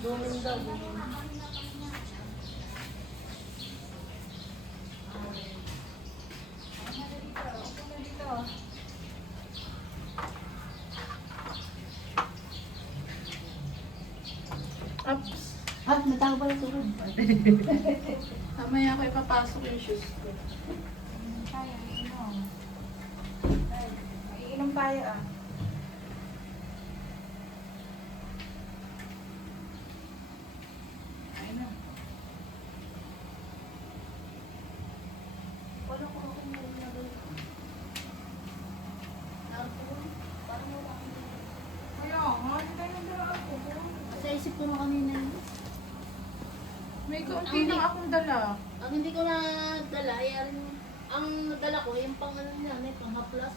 Doon daw. Doon. Oops. At may ba yung turun? Mamaya ako ipapasok yung shoes ko. Kaya, iinom. Iinom tayo ah. Ayun na. Wala ko akong nagawin. Parang wala akong Kaya, hindi tayo nagdala ako. Sa isip ko na kanina yun. May kaunti lang akong dala. Ang hindi ko na dala, ang nadala ko, yung pang ano niya, pang haplas.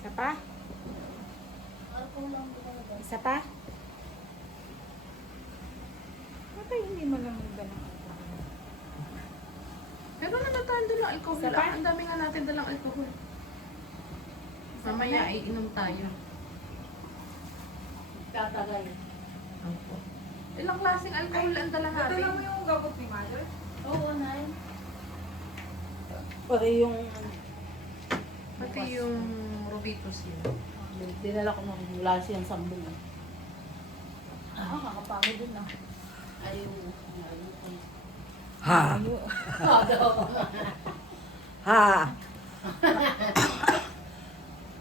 Isa pa? Ako lang ko talaga. Isa pa? Bakit hindi mo lang nagdala ako? Pero na tayo dalang alcohol. Isa pa? Ang dami nga natin dalang alcohol. Mamaya ay inom tayo. Tatagal. Ilang klaseng alcohol ang dala natin? Nadala mo yung gabot ni Mother? Oo, Nay. Pati yung... Pati yung Robitos yun. Dinala ko ng mula siyang sambong. Kakapangod din ah. Ayaw. Ha! Ha!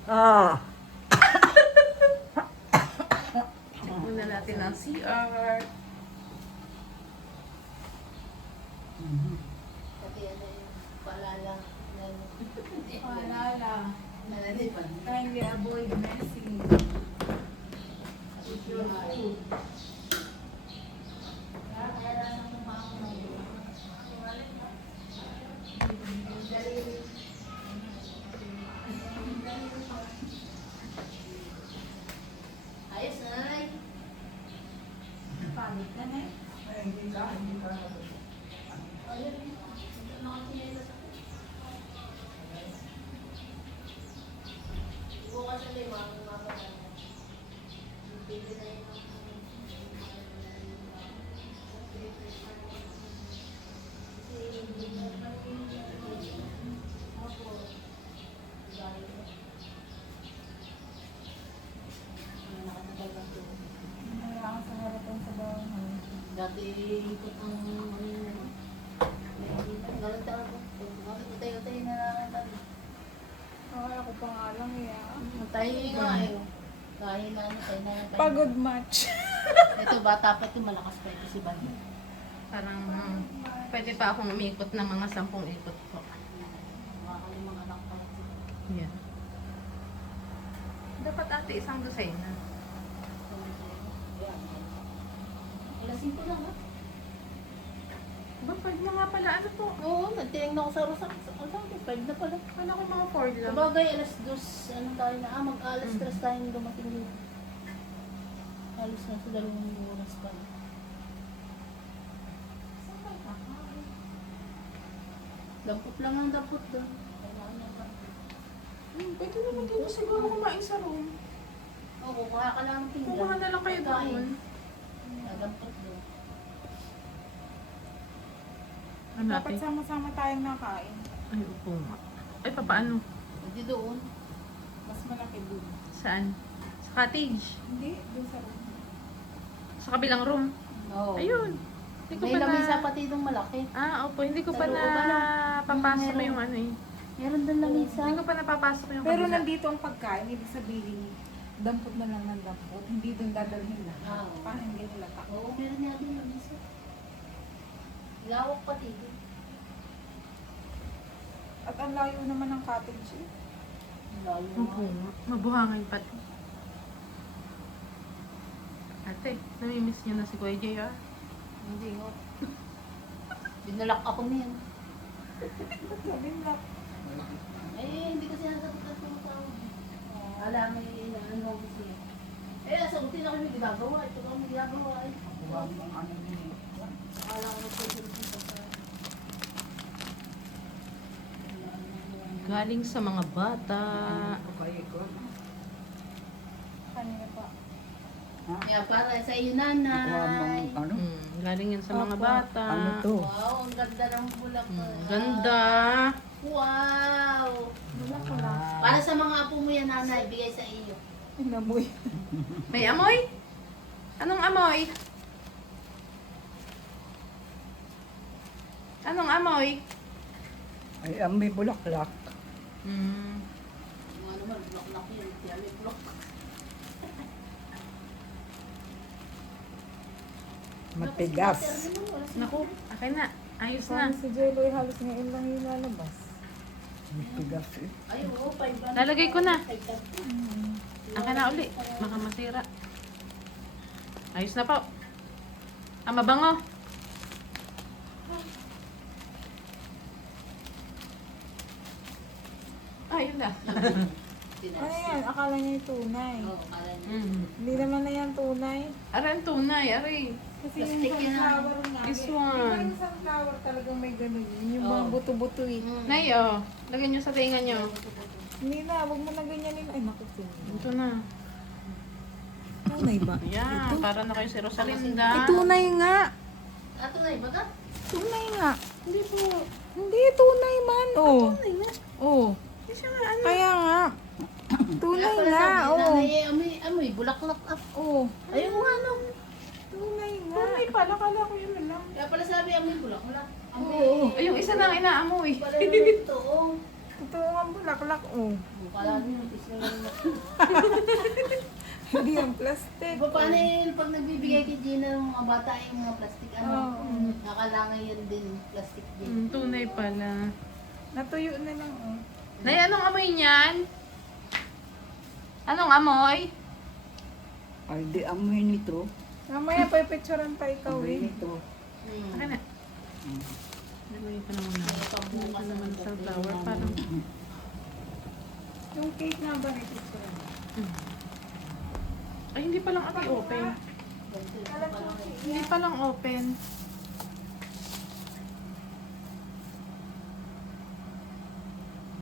Ah! Muna natin ang CR. Pati ano yung paalala. Paalala. Nalalipan. Kindly avoid messing. With your food. Ayos na, Nay. Panik na na eh. Ayun. Nakachinelas ako. Bukas na rin, mga pwede na yun. Kailangan sa harapan sa bahay. Dati ikot ang galang talaga. Bakit utay-utay na lang tayo? Ay, ako pa nga lang eh. ah. Tayo nga eh. Dahil na ano, tayo na lang tayo. Pagod match. Ito, bata pa ito, malakas pa ito si Bani. Parang pwede pa akong umikot ng mga 10 ikot po. Makakalimang anak pa lang sila. Yeah. Dapat ate isang dosena. Alas 5 lang ha? Ba, 5 na nga pala. Ano po? Oo, nagtinignan ko sa Rosak. Ang sabi, 5 na pala. Kala ko mga 4 lang. Sabagay, alas 2, ano tayo na, mag-alas 3 tayo dumating dito. Halos na sa 2 oras pa. Dampot lang ang dampot doon. Kailangan niya pa. Pwede naman kayo siguro kumain sa room. Oo, kukuha ka lang ng pinggan. Kumuha na lang kayo doon. Dampot doon. Ano Dapat natin? sama-sama tayong nakain. Ay, upo nga. Ay, papaano? Hindi doon. Mas malaki dun. Saan? Sa cottage? Hindi, dun sa room. Sa kabilang room? Oo. Ayun. Hindi ko May pa lamisa na... pati doon malaki. Ah, opo. Hindi ko Sa pa loob, na ano? papasok Meron. yung ano eh. Meron doon lamisa. Hindi ko pa napapasok yung Pero kabila. nandito ang pagkain, ibig sabihin, dampot na lang ng dampot. Hindi dun dadalhin lahat. Oo. Para hindi nila tako. Oo, meron nga doon lamisa. Lawak pati doon. At ang layo naman ng cottage eh. Layo Opo nga. nga. Mabuhangin pa to. Ate, namimiss niyo na si Kuya JR? Hindi nga. Binalak ako niyan. Sabi na, Eh, hindi ko sinasagot at yung tao. Alam, may ano ko siya. Eh, sagutin ako may ginagawa. Ito ako may ginagawa eh. Alam ko nagsasagot ng pagkain. Galing sa mga bata. kanina pa. Kaya para sa iyo, nanay. Ano? Galing yan sa mga bata. Ano to? Wow, ang ganda ng bulaklak. Ganda. Wow! Bulaklak. Para sa mga apo mo yan, nanay, bigay sa iyo. Inamoy. May amoy? Anong amoy? Anong amoy? Ay, ang may bulaklak. Hmm. Yung ano man, bulaklak yun. Kaya may bulaklak. Matigas. Naku, akin na. Ayos na. Parang si Jello ay halos ngayon lang yung lalabas. Matigas eh. Ay, oo, 500. Lalagay ko na. 500. Akin na uli. Baka masira. Ayos na po. Ah, mabango. Ayun na. Ano yan? Akala niya yung tunay. Oo, kala niya. Hindi naman na yan tunay. Aray, ang tunay. Aray. Kasi yung Plastic yan, sunflower nga. This Di ba one. yung sunflower talagang may ganun yun? Yung mga Oo. buto-buto eh. Nay, oh. Lagyan nyo sa tinga nyo. Hindi na, huwag mo na ganyanin. Ay, naku, tunay. Ito na. Tunay ba? Ayan, para na kayo si Rosalinda. Eh, tunay nga. Ato na, iba ka? Tunay nga. Hindi po. Hindi, tunay man. Oh. Tunay na. Oh. Hindi siya nga ano. Kaya nga. Tunay Kaya pala nga. sabi, Oh. nanay, amoy, bulaklak up. Oh. Ayun nga, ano. Tunay nga. Tunay pala. Kala ko yun lang. Kaya pala sabi, amoy bulaklak. Oo. Ay, yung isa lang inaamoy. Pala naman ito, oh. Totoo nga bulaklak. Oh. Kala niyo, isa lang. Hindi yung plastic. Iba paano yun, pag nagbibigay kay Gina ng mga bata, yung mga plastic, ano, Oo. nakalangay yan din, plastic din. Tunay pala. Natuyo na lang. Oh. Nay, anong amoy niyan? Anong amoy? Ay, di amoy nito. Mamaya pa picturean pa ikaw Amoy eh. nito. Akin na. Amoy pa naman na. Amoy pa naman sa flower. Parang... Yung cake nga ba picturean? Ay, hindi pa lang ati open. Hindi pa lang open.